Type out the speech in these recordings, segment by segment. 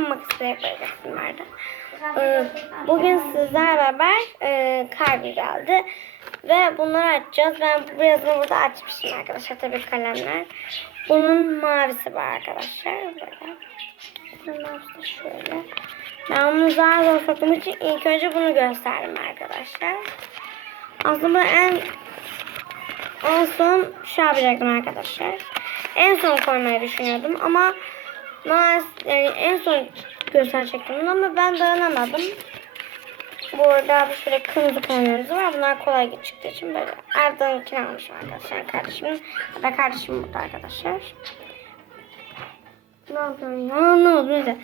Max'ı yapacaktım vardı. Ee, bugün sizlerle beraber e, kalbi geldi. Ve bunları açacağız. Ben birazını burada açmıştım arkadaşlar. Tabii kalemler. Bunun mavisi var arkadaşlar. Böyle. Bunun mavisi şöyle. Ben bunu zar zor soktuğum için ilk önce bunu gösterdim arkadaşlar. Aslında en en son şey yapacaktım arkadaşlar. En son koymayı düşünüyordum ama maalesef yani en son gösterecektim ama ben dayanamadım. Burada bir sürü kırmızı kalemlerimiz var. Bunlar kolay çıktığı için böyle Erdem'inkini almışım arkadaşlar. Kardeşimin. Hatta kardeşim burada arkadaşlar. Ne yapıyorum ya? Ne oldu neyse.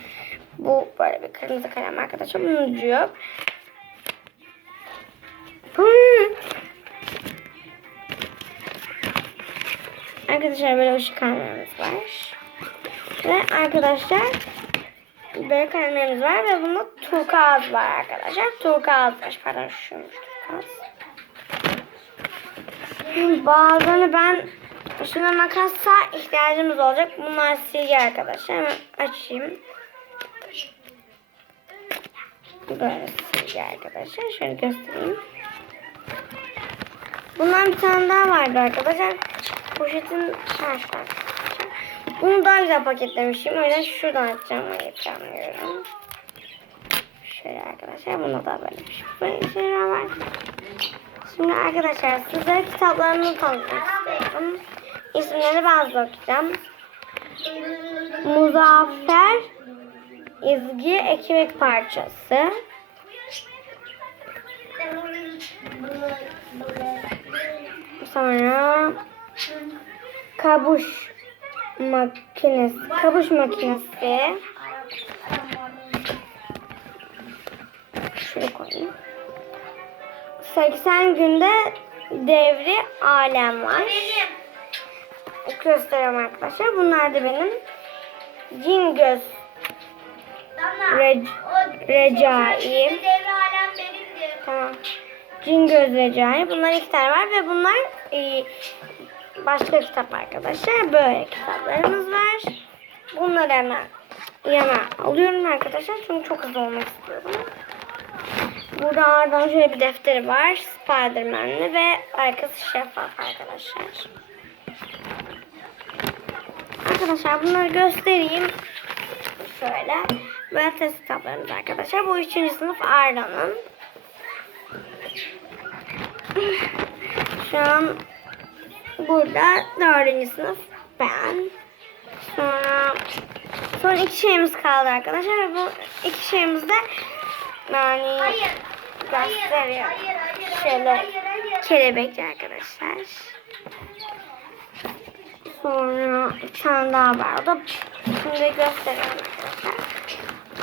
Bu böyle bir kırmızı kalem arkadaşlar. Bunun ucu yok. Hmm. Arkadaşlar böyle ışık kalemlerimiz var. Ve arkadaşlar böyle kalemlerimiz var ve bunda turkuaz var arkadaşlar. Turkuaz var. Pardon şuymuş turkuaz. Bazılarını ben şimdi makasa ihtiyacımız olacak. Bunlar silgi arkadaşlar. Hemen açayım. Böyle silgi arkadaşlar. Şöyle göstereyim. Bundan bir tane daha vardı arkadaşlar. Poşetin şarj var. Bunu daha güzel paketlemişim. O yüzden şuradan açacağım ve planlıyorum. Şöyle arkadaşlar. Bunda da böyle bir şey var. Şimdi arkadaşlar size kitaplarını tanıtmak istiyorum. İsimleri bazı okuyacağım. Muzaffer İzgi Ekmek Parçası. Sonra kabuş makinesi, kabuş makinesi. Şuraya koyayım. 80 günde devri alem var. Gösteriyorum arkadaşlar. Bunlar da benim cin göz Re- Recai. Tamam. Cin göz Recai. Bunlar iki tane var ve bunlar e, başka kitap arkadaşlar. Böyle kitaplarımız var. Bunları hemen yana alıyorum arkadaşlar. Çünkü çok hızlı olmak istiyorum. Burada ardından şöyle bir defteri var. Spiderman'li ve arkası şeffaf arkadaşlar. Arkadaşlar bunları göstereyim. Şöyle. Böyle test kitaplarımız arkadaşlar. Bu üçüncü sınıf Arda'nın. Şu an burada dördüncü sınıf ben. Sonra son iki şeyimiz kaldı arkadaşlar. Ve bu iki şeyimiz de yani gösteriyor. Şöyle kelebek arkadaşlar. Sonra bir tane daha var. O da şimdi gösteriyorum arkadaşlar.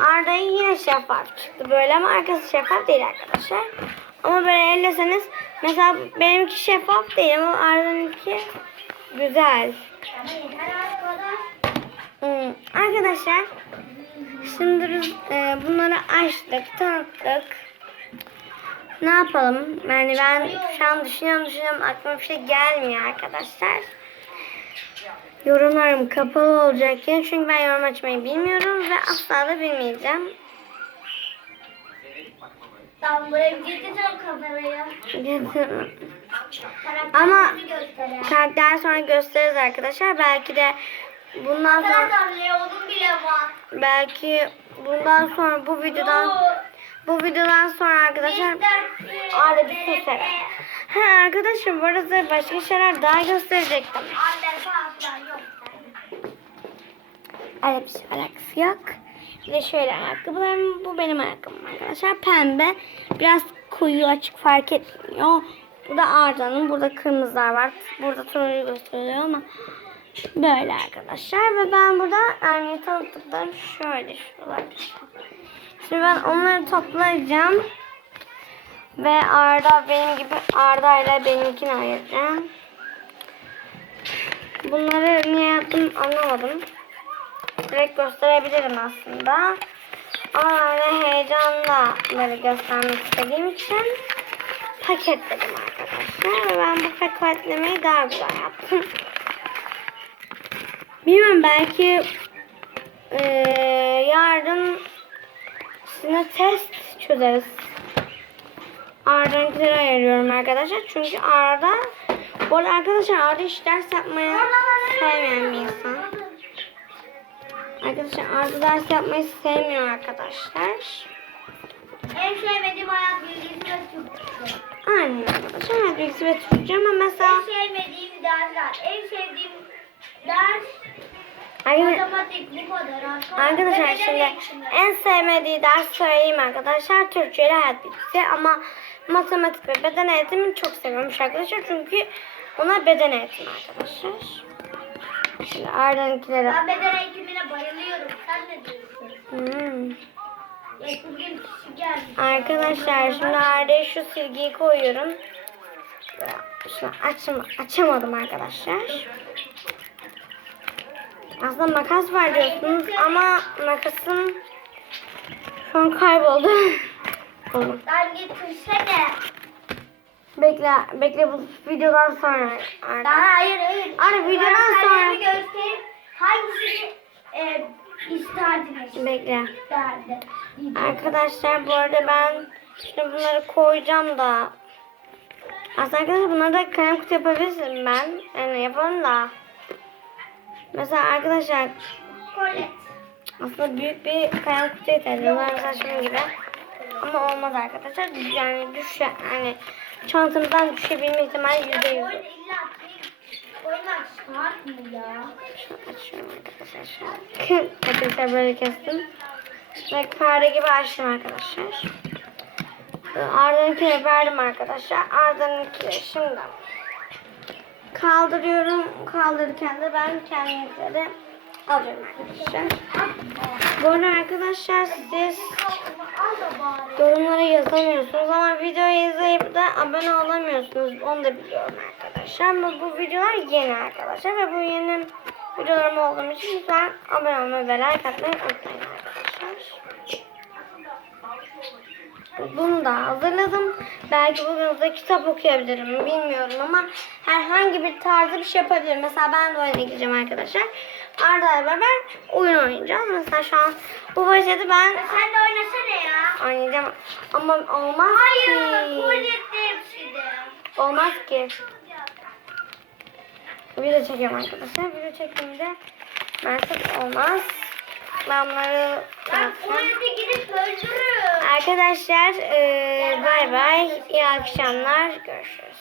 Arda'yı yine şeffaf çıktı böyle ama arkası şeffaf değil arkadaşlar. Ama böyle elleseniz mesela benimki şeffaf değil ama Arda'nınki güzel. Arkadaşlar şimdi e, bunları açtık, tanıttık. Ne yapalım? Yani ben şu an düşünüyorum düşünüyorum aklıma bir şey gelmiyor arkadaşlar. Yorumlarım kapalı olacak yani çünkü ben yorum açmayı bilmiyorum ve asla da bilmeyeceğim. Ben buraya getireceğim kamerayı. Ama karakter sonra gösteririz arkadaşlar. Belki de bundan sonra belki bundan sonra bu videodan bu videodan sonra arkadaşlar Arda bir ses verer. Ha arkadaşlar bu arada başka şeyler daha gösterecektim. Öyle bir şey alakası yok. De şöyle ayakkabılarım. Bu benim ayakkabım arkadaşlar. Pembe. Biraz koyu açık fark etmiyor. Bu da Arda'nın. Burada kırmızılar var. Burada turuncu gösteriyor ama böyle arkadaşlar. Ve ben burada yani tanıttıklarım şöyle şuralar. Şimdi ben onları toplayacağım. Ve Arda benim gibi Arda ile benimkini ayıracağım. Bunları niye yaptım anlamadım. Direkt gösterebilirim aslında. Ama öyle heyecanla böyle göstermek istediğim için paketledim arkadaşlar. Ve ben bu paketlemeyi daha güzel yaptım. Bilmiyorum belki eee yarın Hepsini test çözeriz. Arda'nınkileri ayırıyorum arkadaşlar. Çünkü Arda bu arkadaşlar Arda hiç ders yapmayı sevmeyen bir insan. Arkadaşlar Arda ders yapmayı sevmiyor arkadaşlar. En sevmediğim hayat bilgisi ve Türkçe. Aynen arkadaşlar. Hayat bilgisi ve Türkçe ama mesela En sevmediğim dersler. En sevdiğim ders Arkadaşlar, matematik bu kadar. arkadaşlar Ve şimdi en sevmediği ders söyleyeyim arkadaşlar. Türkçe ile hayat bilgisi ama matematik ve beden eğitimi çok seviyormuş arkadaşlar. Çünkü ona beden eğitimi arkadaşlar. Şimdi Arda'nınkileri Ben beden eğitimine bayılıyorum. Sen ne diyorsun? Hmm. Ya bugün. Arkadaşlar şimdi Arda'ya şu silgiyi koyuyorum. Şunu açım, açamadım arkadaşlar. Aslında makas var diyorsunuz ama makasım şu an kayboldu. Lan getirsene. Bekle, bekle bu videodan sonra. Arda. Daha hayır hayır. Anne, videodan Ben sonra- kalemi gösterip hangisini e, isterdiniz? Bekle. derdi. Arkadaşlar bu arada ben şimdi bunları koyacağım da. Aslında arkadaşlar bunları da kalem kutu yapabilirsin ben. Yani yaparım da. Mesela arkadaşlar Kolet. aslında büyük bir kalem kutu yeterli. Bunlar şunun gibi. Ama olmaz arkadaşlar. Yani düşe yani çantamızdan düşebilme ihtimali yüzde yüz. Arkadaşlar. Böyle kestim. Ve kare gibi açtım arkadaşlar. Arda'nınkileri verdim arkadaşlar. Arda'nınkileri şimdi kaldırıyorum. Kaldırırken de ben kendimkileri alıyorum arkadaşlar. Bu arada arkadaşlar siz yorumlara yazamıyorsunuz ama videoyu izleyip de abone olamıyorsunuz. Onu da biliyorum arkadaşlar. Ama bu videolar yeni arkadaşlar ve bu yeni videolarım olduğum için lütfen abone olmayı ve like atmayı unutmayın arkadaşlar. Bunu da hazırladım. Belki bugün de kitap okuyabilirim bilmiyorum ama herhangi bir tarzda bir şey yapabilirim. Mesela ben de oyuna gideceğim arkadaşlar. Arda'yla beraber oyun oynayacağız. Mesela şu an bu vaziyeti ben Ya sen de oynasana ya. Oynayacağım ama olmaz Hayır, ki. de. Olmaz ki. Video çekiyorum arkadaşlar. Video çektiğimde maalesef olmaz. Gidip öldürürüm. Arkadaşlar eee, bay bay. İyi akşamlar. Görüşürüz.